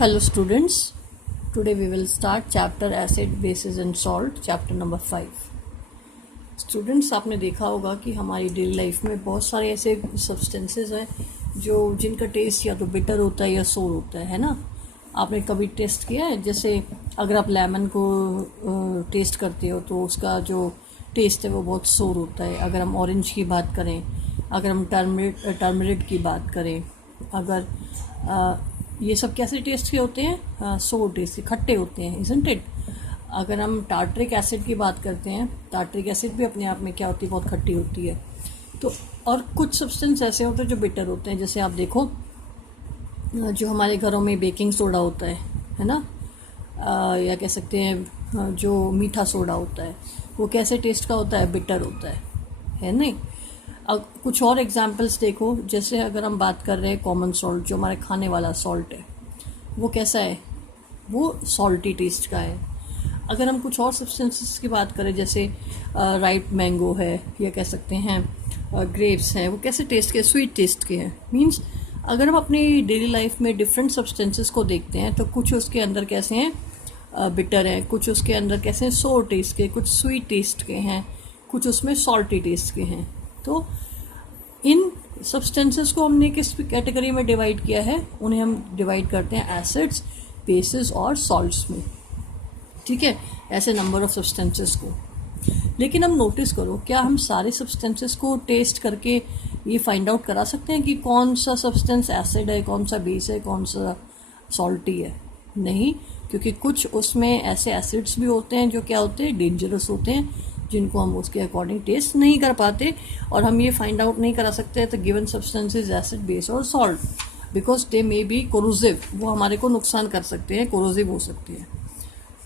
Hello students, today we will start chapter acid, bases and salt, chapter number 5. Students आपने देखा होगा कि हमारी डेली लाइफ में बहुत सारे ऐसे सब्सटेंसेस हैं जो जिनका टेस्ट या तो बिटर होता है या सोर होता है ना। आपने कभी टेस्ट किया है? जैसे अगर आप लेमन को टेस्ट करते हो तो उसका जो टेस्ट है वो बहुत सोर होता है। अगर हम ऑरेंज की बात करें, अगर हम टर्मरिक की बात करें, अगर ये सब कैसे टेस्ट के होते हैं? सोर टेस्ट के, खट्टे होते हैं, इज़न्ट इट। अगर हम टार्टरिक एसिड की बात करते हैं, टार्टरिक एसिड भी अपने आप में क्या होती है? बहुत खट्टी होती है। तो और कुछ सब्सटेंस ऐसे होते हैं जो बिटर होते हैं। जैसे आप देखो, जो हमारे घरों में बेकिंग सोडा होता है ना, या कह सकते हैं जो मीठा सोडा होता है, वो कैसे टेस्ट का होता है? बिटर होता है नहीं। अब कुछ और एग्जांपल्स देखो, जैसे अगर हम बात कर रहे हैं कॉमन सॉल्ट, जो हमारे खाने वाला सॉल्ट है, वो कैसा है? वो सॉल्टी टेस्ट का है। अगर हम कुछ और सब्सटेंसेस की बात करें, जैसे राइप मैंगो है, या कह सकते हैं ग्रेप्स हैं, वो कैसे टेस्ट के? स्वीट टेस्ट के हैं। मीन्स अगर हम अपनी डेली लाइफ में डिफरेंट सब्सटेंसेस को देखते हैं तो कुछ उसके अंदर कैसे हैं? बिटर हैं, कुछ उसके अंदर कैसे हैं? सोर टेस्ट के, कुछ स्वीट टेस्ट के हैं, कुछ उसमें सॉल्टी टेस्ट के हैं। तो इन सब्सटेंसेस को हमने किस कैटेगरी में डिवाइड किया है? उन्हें हम डिवाइड करते हैं एसिड्स, बेसिस और सॉल्ट्स में। ठीक है, ऐसे नंबर ऑफ सब्सटेंसेस को। लेकिन हम नोटिस करो, क्या हम सारे सब्सटेंसेस को टेस्ट करके ये फाइंड आउट करा सकते हैं कि कौन सा सब्सटेंस एसिड है, कौन सा बेस है, कौन सा सॉल्टी है? नहीं, क्योंकि कुछ उसमें ऐसे एसिड्स भी होते हैं जो क्या होते हैं? डेंजरस होते हैं, जिनको हम उसके अकॉर्डिंग टेस्ट नहीं कर पाते, और हम ये फाइंड आउट नहीं करा सकते तो given substance is acid, base और salt, because they may be corrosive. वो हमारे को नुकसान कर सकते हैं, कोरोसिव हो सकते हैं।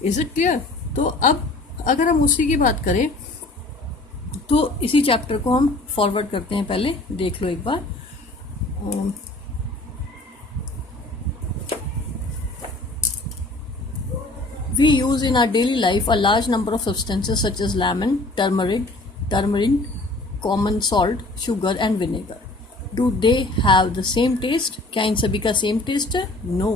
Is it clear? तो अब अगर हम उसी की बात करें तो इसी चैप्टर को हम फॉरवर्ड करते हैं। पहले देख लो एक बार। We use in our daily life a large number of substances such as lemon, turmeric, common salt, sugar and vinegar. Do they have the same taste? क्या इन सभी का सेम टेस्ट है? No.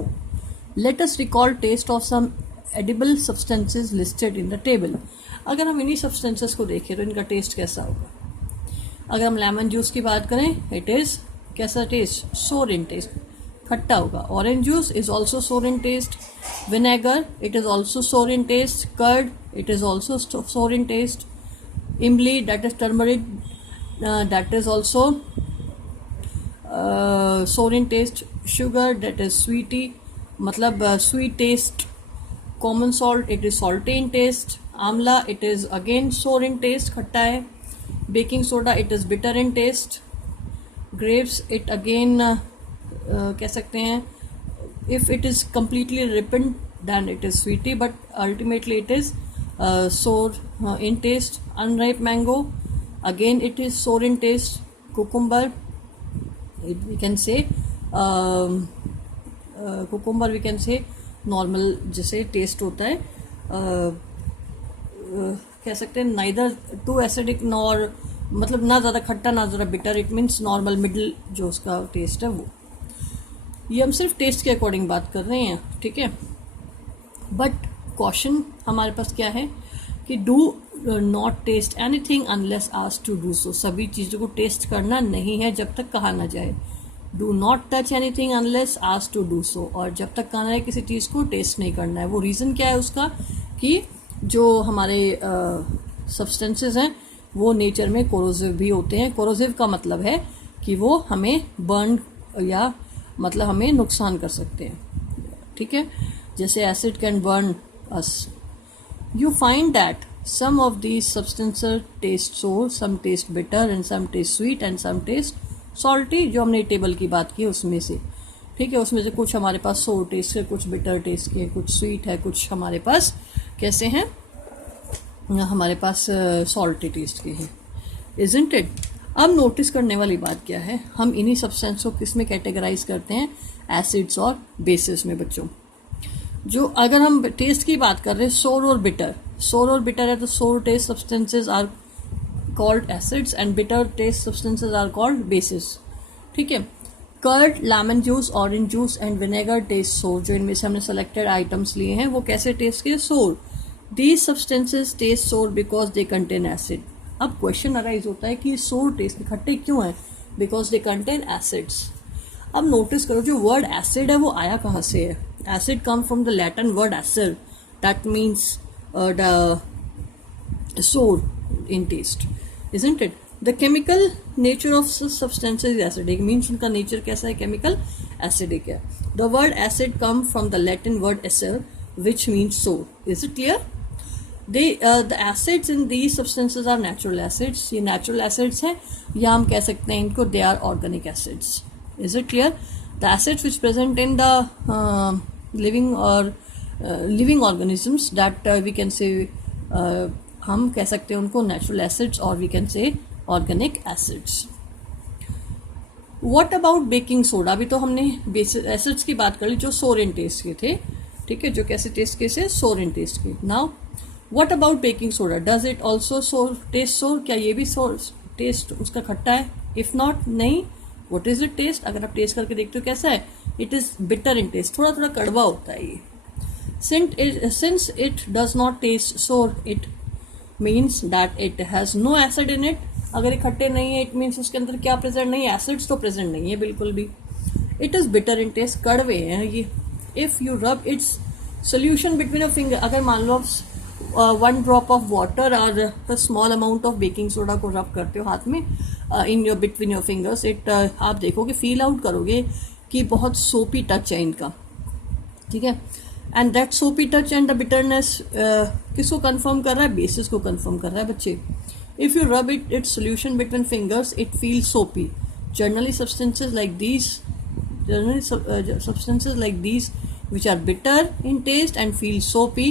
Let us recall taste of some edible substances listed in the table. अगर हम इन्हीं substances को देखें तो इनका टेस्ट कैसा होगा? अगर हम लेमन जूस की बात करें, इट इज़ कैसा टेस्ट? सोर इन टेस्ट, खट्टा होगा। Orange juice is also sour in taste. Vinegar, it is also sour in taste. Curd, it is also sour in taste. Imli, that is turmeric, that is also sour in taste. Sugar, that is sweety, मतलब sweet taste. Common salt, it is salty in taste. Amla, it is again sour in taste, खट्टा है। Baking soda, it is bitter in taste. Grapes, it again कह सकते हैं, if it is completely रिपेंड then it is sweety, but ultimately it is sour in taste. Unripe mango, again it is sour in taste. Cucumber, we can say cucumber we can say normal जैसे taste होता है, कह सकते हैं neither to acidic nor, मतलब ना ज़्यादा खट्टा ना ज़्यादा bitter, it means normal middle जो उसका टेस्ट है वो। ये हम सिर्फ टेस्ट के अकॉर्डिंग बात कर रहे हैं, ठीक है। बट क्वेश्चन हमारे पास क्या है कि do not taste anything unless asked to do so. सभी चीज़ों को टेस्ट करना नहीं है जब तक कहा ना जाए। Do not touch anything unless asked to do so, और जब तक कहा है किसी चीज़ को टेस्ट नहीं करना है। वो रीज़न क्या है उसका कि जो हमारे सब्सटेंसेस हैं वो नेचर में कोरोसिव भी होते हैं। कोरोसिव का मतलब है कि वो हमें बर्न या मतलब हमें नुकसान कर सकते हैं, ठीक है। जैसे acid can burn us. You find that some of these substances taste sour, some taste bitter and some taste sweet and some taste salty, जो हमने टेबल की बात की उसमें से, ठीक है। उसमें से कुछ हमारे पास सोर टेस्ट है, कुछ बिटर टेस्ट के, कुछ स्वीट है, कुछ हमारे पास कैसे हैं? हमारे पास सॉल्टी टेस्ट के हैं, इजंट इट। अब नोटिस करने वाली बात क्या है, हम इन्हीं सब्सटेंस को किस में कैटेगराइज करते हैं? एसिड्स और बेसिस में बच्चों। जो अगर हम टेस्ट की बात कर रहे हैं, सोर और बिटर है, तो sour taste substances are called acids and bitter taste substances are called bases, ठीक है। Curd, lemon juice, orange juice and vinegar taste sour. जो इनमें से हमने सेलेक्टेड आइटम्स लिए हैं वो कैसे टेस्ट किए? सोर। दीज सब्सटेंसेज टेस्ट सोर बिकॉज दे कंटेन एसिड। अब क्वेश्चन अराइज होता है कि सोर टेस्ट खट्टे क्यों हैं? Because they contain acids. अब नोटिस करो जो वर्ड एसिड है वो आया कहाँ से है? Acid come from the Latin word acid that means the sour in taste, isn't it? The chemical nature of substances is acidic, means उनका nature कैसा है? chemical acidic है. The word acid come from the Latin word acer which means sour. Is it clear? The acids in these substances are natural acids. ये natural acids हैं या हम कह सकते हैं इनको they are organic acids. Is it clear? The acids which present in the living organisms that we can say हम कह सकते हैं उनको नेचुरल एसिड्स और we can say organic acids. What about baking soda? अभी तो हमने बेसिक एसिड्स की बात कर ली जो सोर इन टेस्ट के थे, ठीक है, जो कैसे टेस्ट के से? सोर इन टेस्ट के. Now what about baking soda? Does it also sour taste sour? क्या ये भी सोर टेस्ट उसका खट्टा है? इफ नॉट, नहीं. What is it taste? अगर आप टेस्ट करके देखते हो कैसा है? It is bitter in taste, थोड़ा थोड़ा कड़वा होता है ये. Since it does not taste sour, it means that it has no acid in it. अगर ये खट्टे नहीं है इट मीन्स उसके अंदर क्या प्रेजेंट नहीं है? एसिड्स तो प्रेजेंट नहीं है बिल्कुल भी. It is bitter in taste, कड़वे हैं ये. If you rub its solution between a finger, अगर मान लो आप 1 ड्रॉप ऑफ वाटर और small amount of baking soda को रब करते हो हाथ में in your between your fingers, it आप देखोगे, फील आउट करोगे कि बहुत सोपी टच है इनका, ठीक है. एंड दैट सोपी टच एंड द बिटरनेस किसको कन्फर्म कर रहा है? बेसिस को कन्फर्म कर रहा है बच्चे. If you rub its solution between fingers it feel soapy. Generally substances like these which are bitter in taste and feel soapy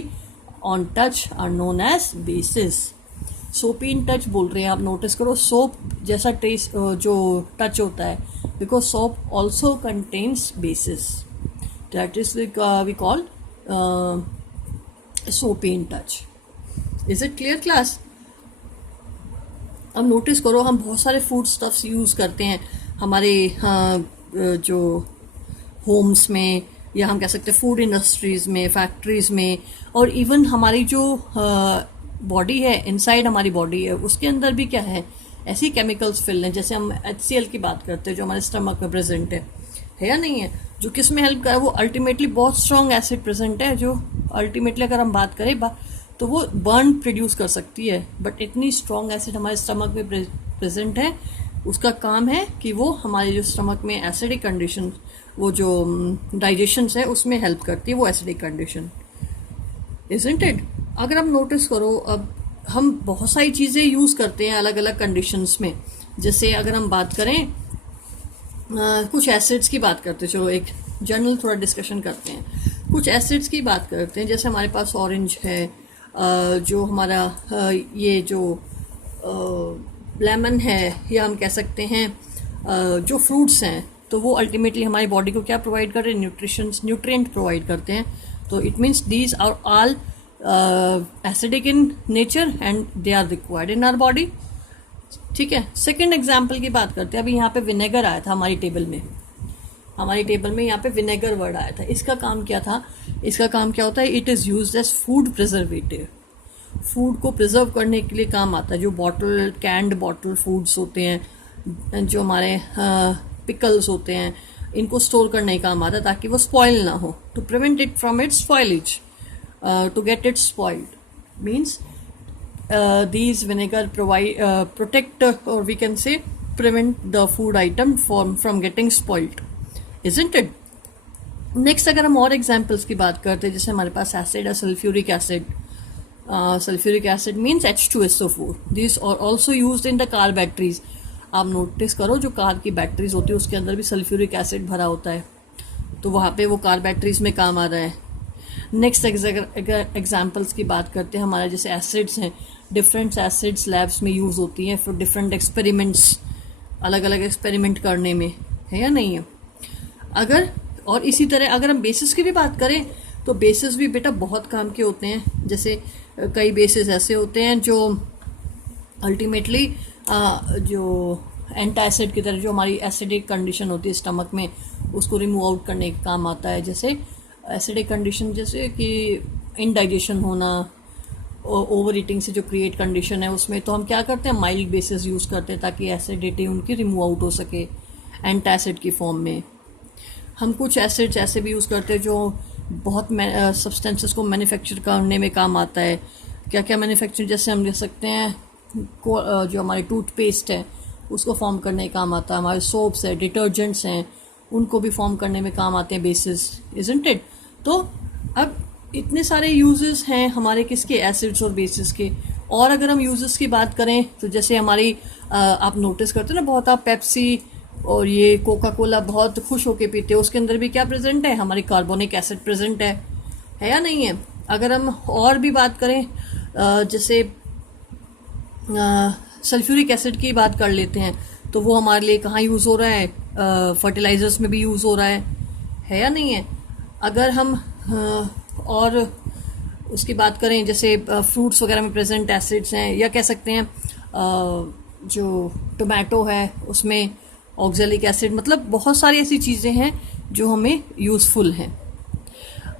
on touch are known as bases. सोपी in touch बोल रहे हैं, आप notice करो soap जैसा test जो touch होता है, because soap also contains bases, that is we call soapy in touch. Is it clear class? अब नोटिस करो हम बहुत सारे फूड स्टफ्स यूज़ करते हैं हमारे जो होम्स में, या हम कह सकते हैं फूड इंडस्ट्रीज़ में, फैक्ट्रीज़ में, और इवन हमारी जो बॉडी है, इनसाइड हमारी बॉडी है, उसके अंदर भी क्या है? ऐसी केमिकल्स फिल हैं. जैसे हम HCl की बात करते हैं जो हमारे स्टमक में प्रेजेंट है या नहीं है? जो किस में हेल्प करे? वो अल्टीमेटली बहुत स्ट्रॉन्ग एसिड प्रेजेंट है जो अल्टीमेटली अगर हम बात करें तो वो बर्न प्रोड्यूस कर सकती है. बट इतनी स्ट्रॉन्ग एसिड हमारे स्टमक में प्रेजेंट है, उसका काम है कि वो हमारे जो स्टमक में एसिडिक कंडीशन, वो जो डाइजेशन है उसमें हेल्प करती है वो एसिडिक कंडीशन. Isn't it? अगर आप नोटिस करो, अब हम बहुत सारी चीज़ें यूज़ करते हैं अलग अलग कंडीशंस में. जैसे अगर हम बात करें कुछ एसिड्स की बात करते हैं, चलो एक जनरल थोड़ा डिस्कशन करते हैं. कुछ एसिड्स की बात करते हैं, जैसे हमारे पास ऑरेंज है, जो हमारा ये जो लेमन है, या हम कह सकते हैं जो फ्रूट्स हैं, तो वो अल्टीमेटली हमारी बॉडी को क्या प्रोवाइड कर रहे हैं? न्यूट्रिएंट प्रोवाइड करते हैं. तो it means these are all acidic in nature and they are required in our body. ठीक है. सेकेंड एग्जाम्पल की बात करते हैं. अभी यहाँ पे विनेगर आया था हमारी टेबल में, यहाँ पे विनेगर वर्ड आया था. इसका काम क्या था? इसका काम क्या होता है? It is used as food preservative. Food को प्रिजर्व करने के लिए काम आता है. जो बॉटल, कैंड बॉटल फूड्स होते हैं, जो हमारे पिकल्स होते हैं, इनको स्टोर करने का काम आता है ताकि वो स्पॉइल ना हो, to prevent it from its spoilage, to get it spoiled. Means these vinegar protect, or we can say prevent the food item from getting spoiled, isn't it? Next अगर हम और एग्जाम्पल्स की बात करते हैं, जैसे हमारे पास एसिड है sulphuric acid. Sulphuric acid means H2SO4. These are also used in the car batteries. आप नोटिस करो जो कार की बैटरीज होती है उसके अंदर भी सल्फ्यूरिक एसिड भरा होता है, तो वहाँ पे वो कार बैटरीज में काम आ रहा है. नेक्स्ट एग्जाम्पल्स की बात करते हैं, हमारे जैसे एसिड्स हैं, डिफरेंट एसिड्स लैब्स में यूज़ होती हैं फॉर डिफरेंट एक्सपेरिमेंट्स, अलग अलग एक्सपेरिमेंट करने में, है या नहीं है? अगर और इसी तरह अगर हम बेसिस की भी बात करें तो बेसिस भी बेटा बहुत काम के होते हैं. जैसे कई बेसिस ऐसे होते हैं जो अल्टीमेटली जो एंटासिड की तरह, जो हमारी एसिडिक कंडीशन होती है स्टमक में, उसको रिमूव आउट करने का काम आता है। जैसे एसिडिक कंडीशन, जैसे कि इनडाइजेशन होना, ओवर ईटिंग से जो क्रिएट कंडीशन है उसमें, तो हम क्या करते हैं, माइल्ड बेसिस यूज़ करते हैं ताकि एसिडिटी उनकी रिमूव आउट हो सके एंटासिड की फॉर्म में। हम कुछ एसिड्स ऐसे भी यूज़ करते हैं जो बहुत सब्सटेंसेस को मैन्युफैक्चर करने में काम आता है। क्या क्या मैन्युफैक्चर, जैसे हम ले सकते हैं जो हमारी टूथपेस्ट है उसको फॉर्म करने में काम आता है, हमारे सोप्स है, डिटर्जेंट्स हैं, उनको भी फॉर्म करने में काम आते हैं बेसिस, इजंट इट। तो अब इतने सारे यूजेस हैं हमारे किसके, एसिड्स और बेसिस के। और अगर हम यूजेस की बात करें तो जैसे हमारी आप नोटिस करते हैं ना, बहुत आप पेप्सी और ये कोका कोला बहुत खुश होके पीते हो, उसके अंदर भी क्या प्रेजेंट है, हमारी कार्बोनिक एसिड प्रेजेंट है या नहीं है। अगर हम और भी बात करें जैसे सल्फ्यूरिक एसिड की बात कर लेते हैं, तो वो हमारे लिए कहाँ यूज़ हो रहा है, फर्टिलाइजर्स में भी यूज़ हो रहा है या नहीं है। अगर हम और उसकी बात करें, जैसे फ्रूट्स वगैरह में प्रेजेंट एसिड्स हैं, या कह सकते हैं जो टोमेटो है उसमें ऑक्जेलिक एसिड, मतलब बहुत सारी ऐसी चीज़ें हैं जो हमें यूज़फुल हैं।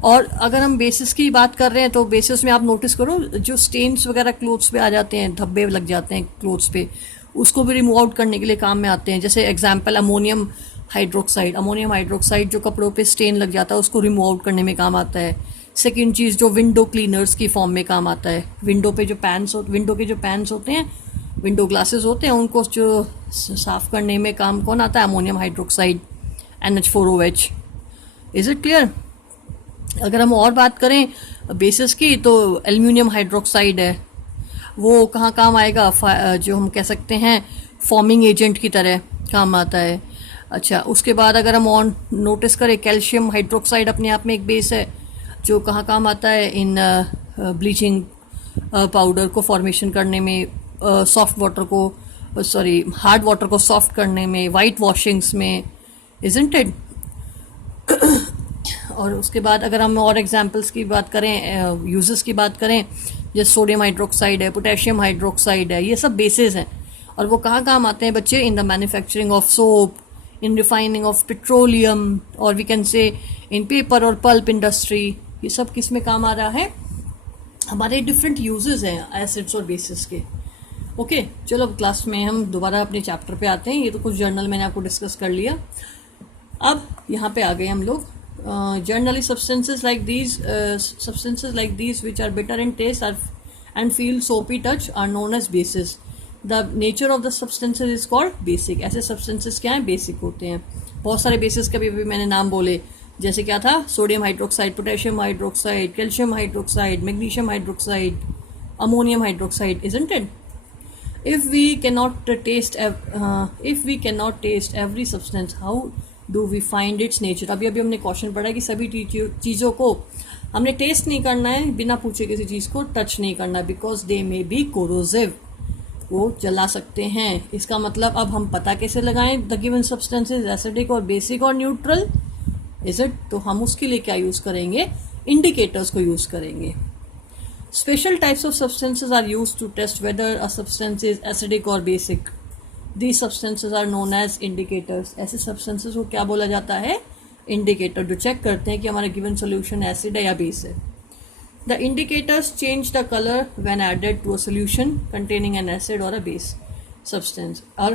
और अगर हम बेसिस की बात कर रहे हैं तो बेसिस में आप नोटिस करो, जो स्टेन्स वगैरह क्लोथ्स पे आ जाते हैं, धब्बे लग जाते हैं क्लोथ्स पे, उसको भी रिमूव आउट करने के लिए काम में आते हैं। जैसे एग्जांपल अमोनियम हाइड्रोक्साइड जो कपड़ों पे स्टेन लग जाता है उसको रिमूव आउट करने में काम आता है। सेकेंड चीज़, जो विंडो क्लीनर्स की फॉर्म में काम आता है, विंडो के जो पैन्स होते हैं, विंडो ग्लासेस होते हैं, उनको जो साफ करने में काम कौन आता है, ammonium hydroxide, NH4OH। Is it clear. अगर हम और बात करें बेसिस की, तो एल्यूमिनियम हाइड्रोक्साइड है, वो कहाँ काम आएगा, जो हम कह सकते हैं फॉर्मिंग एजेंट की तरह काम आता है। अच्छा, उसके बाद अगर हम और नोटिस करें, कैल्शियम हाइड्रोक्साइड अपने आप में एक बेस है जो कहाँ काम आता है, इन ब्लीचिंग पाउडर को फॉर्मेशन करने में, हार्ड वाटर को सॉफ्ट करने में, वाइट वॉशिंग्स में, इजंट इट। और उसके बाद अगर हम और एग्जांपल्स की बात करें, यूजेस की बात करें, जैसे सोडियम हाइड्रोक्साइड है, पोटेशियम हाइड्रोक्साइड है, ये सब बेसिस हैं। और वो कहाँ काम आते हैं बच्चे, in the manufacturing of soap, in refining of petroleum, और we can say in paper और पल्प इंडस्ट्री। ये सब किस में काम आ रहा है, हमारे डिफरेंट यूजेस हैं एसिड्स और बेसिस के। ओके, चलो क्लास में हम दोबारा अपने चैप्टर पे आते हैं। ये तो कुछ जर्नल मैंने आपको डिस्कस कर लिया। अब यहाँ पे आ गए हम लोग। Generally, substances like these which are bitter in taste and feel soapy touch are known as bases. The nature of the substances is called basic. ऐसे substances क्या हैं, बेसिक होते हैं। बहुत सारे bases का भी मैंने नाम बोले, जैसे क्या था, sodium hydroxide, potassium hydroxide, calcium hydroxide, magnesium hydroxide, ammonium hydroxide, isn't it? If we cannot taste every substance, how do we find its nature? अभी हमने क्वेश्चन पढ़ा है कि सभी चीज़ों को हमने टेस्ट नहीं करना है, बिना पूछे किसी चीज़ को टच नहीं करना, because they may be corrosive, वो जला सकते हैं। इसका मतलब अब हम पता कैसे लगाएं द गिवन सब्सटेंसेज एसिडिक और बेसिक और न्यूट्रल, इज इट। तो हम उसके लिए क्या यूज़ करेंगे, इंडिकेटर्स को यूज़ करेंगे। Special types of substances are used to test whether a substance is acidic or basic. These substances are known as indicators. ऐसे substances को क्या बोला जाता है, इंडिकेटर, जो चेक करते हैं कि हमारा गिवन सोल्यूशन एसिड है या बेस है। The indicators change the color when added to a solution containing an acid or a base substance. और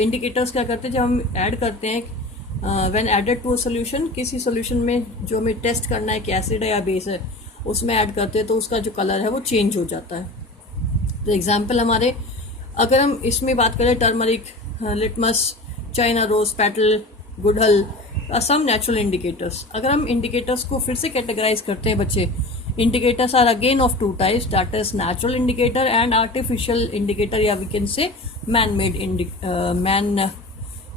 indicators क्या करते हैं, जब हम ऐड करते हैं when added to a solution, किसी सोल्यूशन में जो हमें टेस्ट करना है कि एसिड है या बेस है, उसमें ऐड करते हैं तो उसका जो कलर है वो चेंज हो जाता है। तो एग्जांपल हमारे, अगर हम इसमें बात करें, turmeric, litmus, China rose, petal, गुड़हल, सम नेचुरल इंडिकेटर्स। अगर हम इंडिकेटर्स को फिर से कैटेगराइज करते हैं बच्चे, indicators are again of two types, that is natural indicator and artificial indicator, या we can say man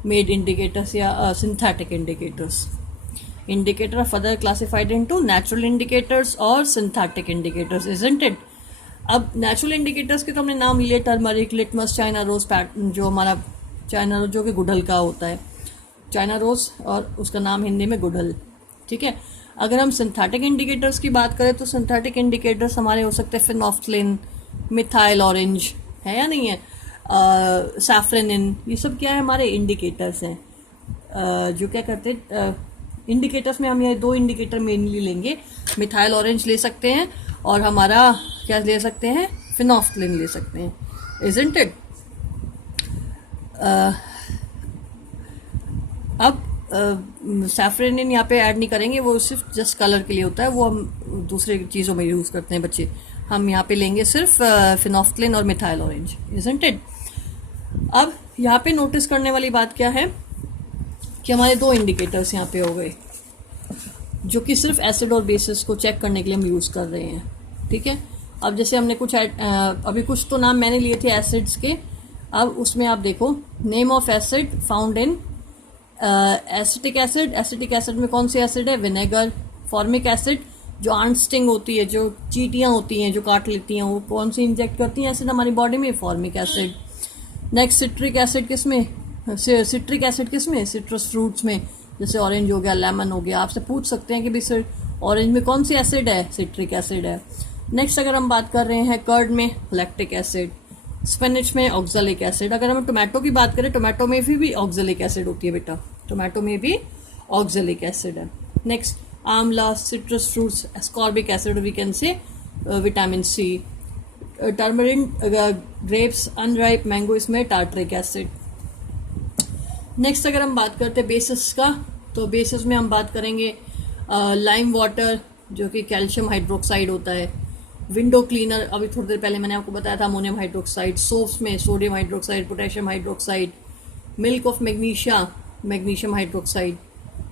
made indicators या synthetic indicators. Indicator are further classified into natural indicators और synthetic indicators, isn't it? अब natural indicators के तो हमने नाम लिए, turmeric, litmus, China रोज, जो हमारा चाइना रोज जो कि गुड़हल का होता है, चाइना रोज, और उसका नाम हिंदी में गुड़हल, ठीक है। अगर हम सिंथेटिक इंडिकेटर्स की बात करें तो सिंथेटिक इंडिकेटर्स हमारे हो सकते हैं फिनोफ्थलीन, मिथाइल ऑरेंज, है या नहीं है, सैफ्रेनिन, ये सब क्या है, हमारे इंडिकेटर्स हैं। जो क्या करते हैं, इंडिकेटर्स में हम ये दो इंडिकेटर मेनली लेंगे, मिथाइल ऑरेंज ले सकते हैं और हमारा क्या ले सकते हैं, फिनोफ्थलीन ले सकते हैं, इजंट इट। अब सैफ्रेनिन यहाँ पे ऐड नहीं करेंगे, वो सिर्फ जस्ट कलर के लिए होता है, वो हम दूसरे चीज़ों में यूज़ करते हैं बच्चे। हम यहाँ पे लेंगे सिर्फ फिनोफ्थलीन और मिथाइल ऑरेंज, इजंट इट। अब यहाँ पे नोटिस करने वाली बात क्या है कि हमारे दो इंडिकेटर्स यहाँ पे हो गए, जो कि सिर्फ एसिड और बेसिस को चेक करने के लिए हम यूज़ कर रहे हैं, ठीक है। अब जैसे हमने अभी कुछ तो नाम मैंने लिए थे एसिड्स के, अब उसमें आप देखो, name of acid found in acetic acid. Acetic acid में कौन सी एसिड है, विनेगर। फॉर्मिक एसिड, जो आंटस्टिंग होती है, जो चींटियाँ होती हैं जो काट लेती हैं, वो कौन सी इंजेक्ट करती हैं एसिड हमारी बॉडी में, formic acid. Next citric acid किसमें, सिट्रिक एसिड किसमें, सिट्रस फ्रूट्स में, जैसे ऑरेंज हो गया, लेमन हो गया। आपसे पूछ सकते हैं कि भाई सर ऑरेंज में कौन सी एसिड है, सिट्रिक एसिड है। नेक्स्ट अगर हम बात कर रहे हैं कर्ड में, लैक्टिक एसिड। स्पिनच में ऑक्जेलिक एसिड। अगर हम टोमेटो की बात करें, टोमेटो में भी ऑक्जेलिक एसिड होती है बेटा, टोमेटो में भी ऑक्जेलिक एसिड है। Next amla, citrus fruits, ascorbic acid, we can say vitamin C. Turmeric, grapes, unripe mango, इसमें टार्टरिक एसिड। नेक्स्ट अगर हम बात करते हैं बेसिस का, तो बेसिस में हम बात करेंगे लाइम वाटर, जो कि कैल्शियम हाइड्रोक्साइड होता है। विंडो क्लीनर, अभी थोड़ी देर पहले मैंने आपको बताया था, अमोनियम हाइड्रोक्साइड। सोप्स में sodium hydroxide, potassium hydroxide. Milk of magnesia, magnesium hydroxide,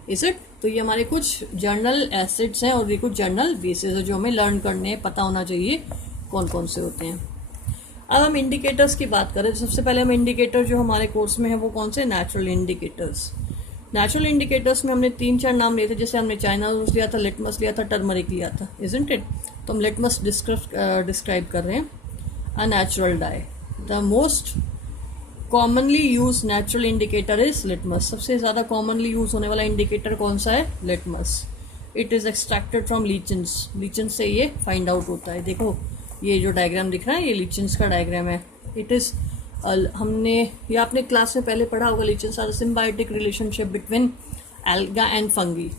is it. तो ये हमारे कुछ जर्नल एसिड्स हैं और ये कुछ जर्नल बेसिस है जो हमें लर्न करने हैं, पता होना चाहिए कौन कौन से होते हैं। अब हम इंडिकेटर्स की बात करें, सबसे पहले हम इंडिकेटर जो हमारे कोर्स में है वो कौन से, नेचुरल इंडिकेटर्स। नेचुरल इंडिकेटर्स में हमने 3-4 नाम लिए थे, जैसे हमने चाइना रोज लिया था, लिटमस लिया था, टर्मरिक लिया था, इजंट इट। तो हम लिटमस डिस्क्राइब कर रहे हैं। A natural die, the most commonly use natural indicator is litmus. सबसे ज़्यादा कॉमनली यूज होने वाला इंडिकेटर कौन सा है, litmus. It is extracted from lichens, lichens से ये फाइंड आउट होता है। देखो ये जो डायग्राम दिख रहा है, ये लीचेंस का डायग्राम है। इट इज़ हमने ये आपने क्लास में पहले पढ़ा होगा, lichens are symbiotic relationship between alga and fungi.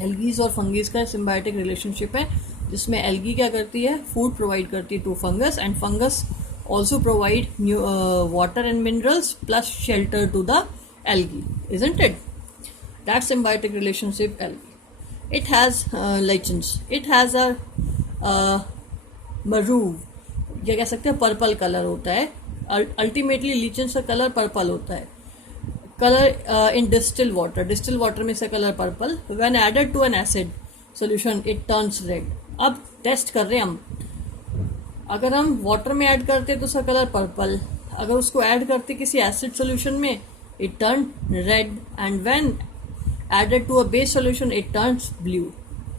Algae और फंगीज का सिम्बायोटिक रिलेशनशिप है, जिसमें एल्गी क्या करती है, फूड प्रोवाइड करती है to fungus, and fungus also provide water and minerals plus shelter to the algae, isn't it? That symbiotic relationship algae. It has lichens. It has a maroon, ये कह सकते हैं पर्पल कलर होता है। Ultimately लीचेंस का colour purple होता है। Colour इन distil water में से colour purple. When added to an acid solution it turns red. अब टेस्ट कर रहे हैं हम, अगर हम वाटर में ऐड करते तो उसका कलर पर्पल, अगर उसको ऐड करते किसी एसिड सोल्यूशन में it turn red, and when added to a base solution it turns blue.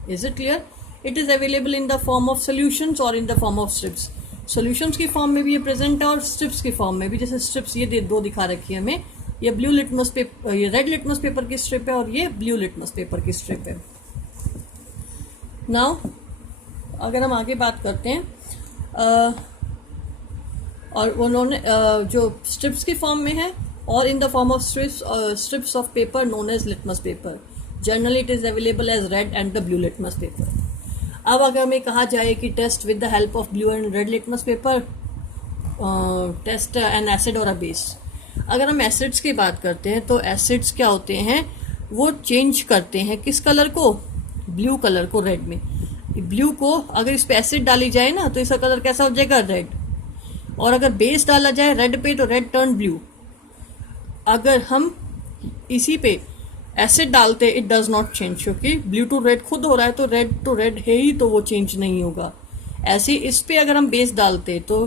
Is it clear? It is available in the form of solutions और in the form of strips. Solutions की फॉर्म में भी ये present है और strips की फॉर्म में भी। जैसे स्ट्रिप्स ये दो दिखा रखी है हमें, ये ब्लू लिटमस पेपर, ये रेड लिटमस पेपर की स्ट्रिप है और ये ब्लू लिटमस पेपर की स्ट्रिप है। नाउ अगर हम आगे बात करते हैं, और उन्होंने जो स्ट्रिप्स की फॉर्म में है और in the form of strips of paper known as litmus paper. Generally it is available as red and the blue litmus paper. अब अगर हमें कहा जाए कि test with the help of blue and red litmus paper, test an acid और a base. अगर हम acids की बात करते हैं तो एसिड्स क्या होते हैं, वो चेंज करते हैं किस कलर को, ब्लू कलर को रेड में। ब्लू को अगर इस पे एसिड डाली जाए ना तो इसका कलर कैसा हो जाएगा, रेड। और अगर बेस डाला जाए रेड पे तो रेड टर्न ब्लू। अगर हम इसी पे एसिड डालते इट डज नॉट चेंज, क्योंकि ब्लू टू रेड खुद हो रहा है तो रेड है ही, तो वो चेंज नहीं होगा। ऐसे इस पे अगर हम बेस डालते तो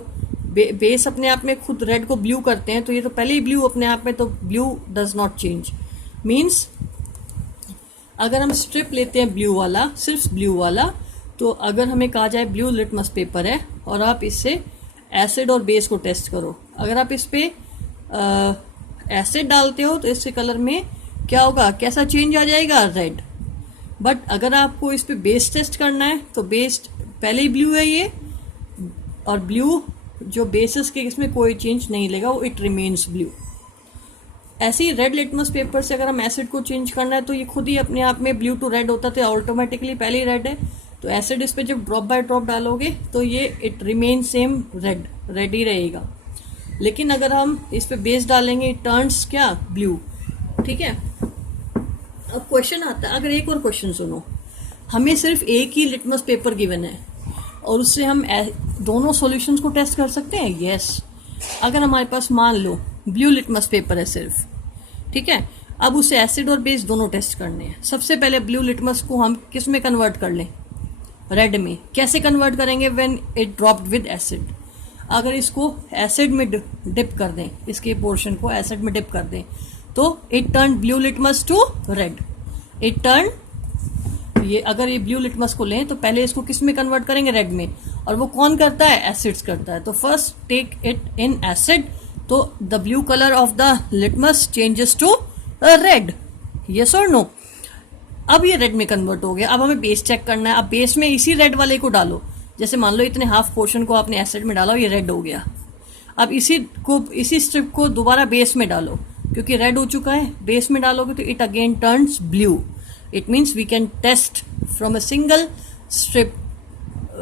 बेस अपने आप में खुद रेड को ब्लू करते हैं, तो ये तो पहले ही ब्लू अपने आप में, तो blue does not change. Means अगर हम स्ट्रिप लेते हैं ब्लू वाला, सिर्फ ब्लू वाला, तो अगर हमें कहा जाए ब्लू लिटमस पेपर है और आप इससे एसिड और बेस को टेस्ट करो, अगर आप इस पे एसिड डालते हो तो इससे कलर में क्या होगा, कैसा चेंज आ जाएगा, रेड। बट अगर आपको इस पे बेस टेस्ट करना है तो बेस पहले ही ब्लू है ये, और ब्लू जो बेसिस के इसमें कोई चेंज नहीं लेगा, वो इट रिमेन्स ब्लू। ऐसे ही रेड लिटमस पेपर से अगर हम एसिड को चेंज करना है तो ये खुद ही अपने आप में ब्लू टू रेड होता था, ऑटोमेटिकली पहले ही रेड है। तो एसिड इस पर जब ड्रॉप बाय ड्रॉप डालोगे तो ये it remain same red, red ही रहेगा। लेकिन अगर हम इस पे बेस डालेंगे इट टर्न्स क्या, ब्लू। ठीक है, अब क्वेश्चन आता है, अगर एक और क्वेश्चन सुनो, हमें सिर्फ एक ही लिटमस पेपर गिवन है और उससे हम दोनों सॉल्यूशंस को टेस्ट कर सकते हैं। यस, अगर हमारे पास मान लो ब्लू लिटमस पेपर है सिर्फ, ठीक है, अब उसे एसिड और बेस दोनों टेस्ट करने हैं। सबसे पहले ब्लू लिटमस को हम किस में कन्वर्ट कर लें, रेड में। कैसे कन्वर्ट करेंगे, when it dropped with acid. अगर इसको एसिड में डिप कर दें, इसके पोर्शन को एसिड में डिप कर दें, तो it turn blue litmus to red. It turn, ये अगर ये ब्लू लिटमस को लें तो पहले इसको किस में कन्वर्ट करेंगे, रेड में। और वो कौन करता है, एसिड्स करता है। तो first take it in acid, तो the blue colour of the litmus changes to red. Yes और नो। अब ये रेड में कन्वर्ट हो गया। अब हमें बेस चेक करना है। अब बेस में इसी रेड वाले को डालो। जैसे मान लो इतने हाफ पोर्शन को आपने एसिड में डाला, ये रेड हो गया। अब इसी स्ट्रिप को दोबारा बेस में डालो, क्योंकि रेड हो चुका है। बेस में डालोगे तो it again turns blue. It means we can test from a single strip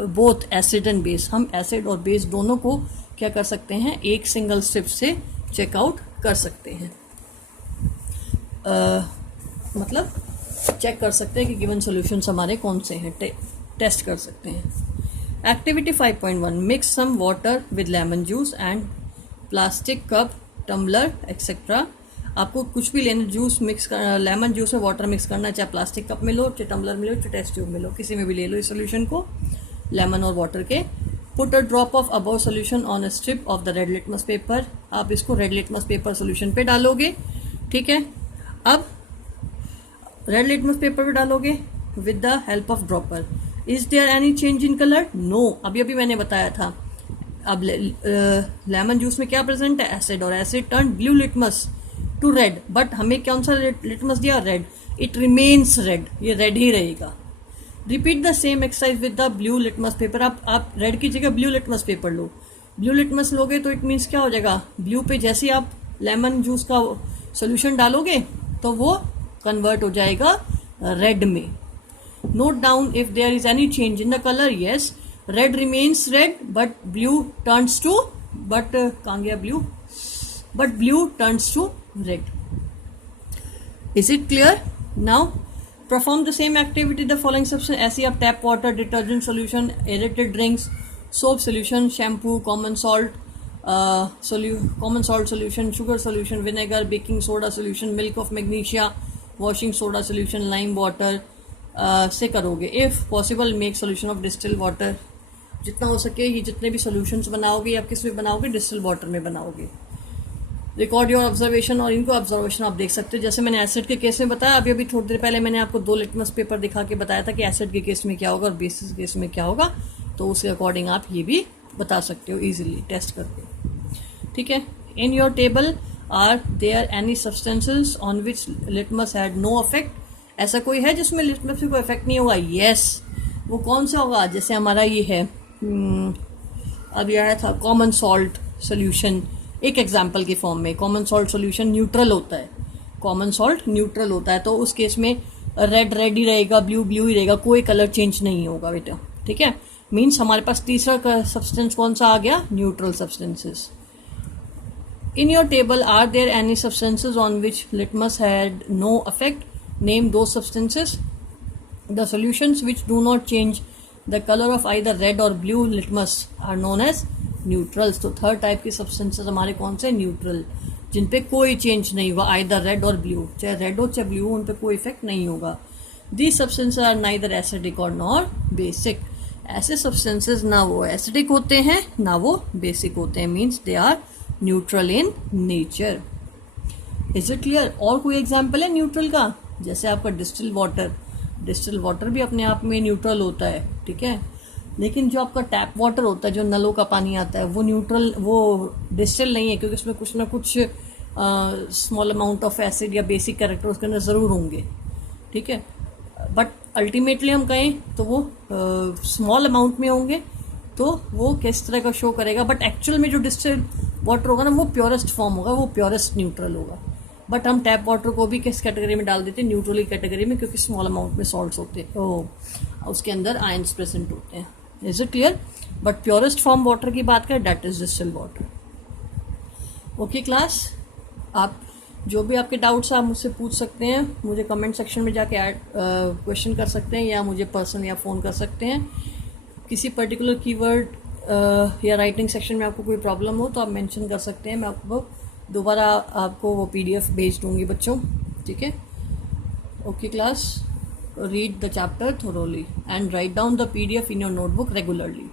both acid and base. हम एसिड और बेस दोनों को क्या कर सकते हैं, एक सिंगल स्ट्रिप से चेकआउट कर सकते हैं। मतलब चेक कर सकते हैं कि गिवन सॉल्यूशंस हमारे कौन से हैं, टेस्ट कर सकते हैं। Activity 5.1, mix some water with lemon juice and plastic cup, tumbler etcetera. आपको कुछ भी लेना, जूस मिक्स कर, लेमन जूस में वाटर मिक्स करना है, चाहे प्लास्टिक कप में लो, चाहे टम्बलर में लो, चाहे टेस्ट ट्यूब में लो, किसी में भी ले लो इस सोल्यूशन को, लेमन और वाटर के। Put a drop of above solution on a strip of the red litmus paper. आप इसको रेड लिटमस पेपर सोल्यूशन पे डालोगे। ठीक है, अब रेड लिटमस पेपर पे डालोगे with the help of dropper. Is there any change in colour, no. अभी अभी मैंने बताया था। अब लेमन जूस में क्या प्रेजेंट है, एसिड, और acid turn blue litmus to red. But हमें कौन सा लिटमस दिया, रेड। इट रिमेन्स रेड, ये रेड ही रहेगा। Repeat the same exercise with the blue litmus paper. आप रेड की जगह ब्लू लिटमस पेपर लो। ब्लू लिटमस लोगे तो इट मीन्स क्या हो जाएगा, ब्लू पे जैसे ही आप लेमन जूस का सोल्यूशन डालोगे तो वो कन्वर्ट हो जाएगा रेड में। Note down if there is any change in the colour. Yes, red remains red but blue turns to, but कहाँ गया blue, but blue turns to red. Is it clear? Now perform the same activity the following substance, ऐसे आप tap water, detergent solution, aerated drinks, soap solution, shampoo, common salt solution, sugar solution, vinegar, baking soda solution, milk of magnesia, washing soda solution, lime water से करोगे। if possible make solution of distilled water। जितना हो सके ये जितने भी solutions बनाओगे आप किस में बनाओगे, distilled water में बनाओगे। रिकॉर्ड योर ऑब्जर्वेशन, और इनको ऑब्जर्वेशन आप देख सकते हो। जैसे मैंने एसिड के केस में बताया, अभी थोड़ी देर पहले मैंने आपको 2 लिटमस पेपर दिखा के बताया था कि एसिड के केस में क्या होगा और बेसिस केस में क्या होगा। तो उसके अकॉर्डिंग आप ये भी बता सकते हो इजीली टेस्ट करके। ठीक है, in your table are there any substances on which litmus had no affect. ऐसा कोई है जिसमें लिटमस में कोई इफेक्ट नहीं होगा? यस। वो कौन सा होगा? जैसे हमारा ये है, अब यह था कॉमन सॉल्ट सोल्यूशन। एक एग्जाम्पल के फॉर्म में कॉमन सॉल्ट सोल्यूशन न्यूट्रल होता है। कॉमन सॉल्ट न्यूट्रल होता है, तो उस केस में रेड रेड ही रहेगा, ब्लू ब्लू ही रहेगा, कोई कलर चेंज नहीं होगा बेटा। ठीक है, मीन्स हमारे पास तीसरा सब्सटेंस कौन सा आ गया, neutral substances. In your table are there any substances on which litmus had no affect, name दो substances. The solutions which do not change the colour of either red और blue litmus are known as neutrals. तो third type के substances हमारे कौन से, neutral, जिन पे कोई change नहीं हुआ, आइदर रेड और ब्लू, चाहे रेड हो चाहे ब्लू हो, उन पे कोई इफेक्ट नहीं होगा। These substances are neither acidic और नॉर बेसिक। ऐसे सब्सटेंसेस ना वो एसिडिक होते हैं ना वो बेसिक होते हैं, means they are neutral in nature. Is it clear? और कोई एग्जाम्पल है न्यूट्रल का? जैसे आपका डिस्टिल वाटर, डिस्टिल वाटर भी अपने आप में न्यूट्रल होता है। ठीक है, लेकिन जो आपका टैप वाटर होता है, जो नलों का पानी आता है, वो न्यूट्रल, वो डिस्टिल नहीं है, क्योंकि उसमें कुछ ना कुछ स्मॉल अमाउंट ऑफ एसिड या बेसिक कैरेक्टर उसके अंदर ज़रूर होंगे। ठीक है, बट अल्टीमेटली हम कहें तो वो स्मॉल अमाउंट में होंगे, तो वो किस तरह का शो करेगा, बट एक्चुअल में जो डिस्टिल्ड वाटर होगा ना वो प्योरेस्ट फॉर्म होगा, वो प्योरेस्ट न्यूट्रल होगा। बट हम टैप वाटर को भी किस कैटेगरी में डाल देते हैं, न्यूट्रल कैटेगरी में, क्योंकि स्मॉल अमाउंट में सॉल्ट्स होते हैं, उसके अंदर आयंस प्रेजेंट होते हैं। Is it clear? But purest form water की बात करें, that is distilled water. Okay class, आप जो भी आपके डाउट्स हैं आप मुझसे पूछ सकते हैं, मुझे कमेंट सेक्शन में जाके ऐड क्वेश्चन कर सकते हैं, या मुझे पर्सन या फ़ोन कर सकते हैं। किसी पर्टिकुलर कीवर्ड या राइटिंग सेक्शन में आपको कोई प्रॉब्लम हो तो आप मेंशन कर सकते हैं, मैं आपको दोबारा आपको वो PDF भेज दूंगी बच्चों, ठीक है? Okay class, read the chapter thoroughly and write down the PDF in your notebook regularly.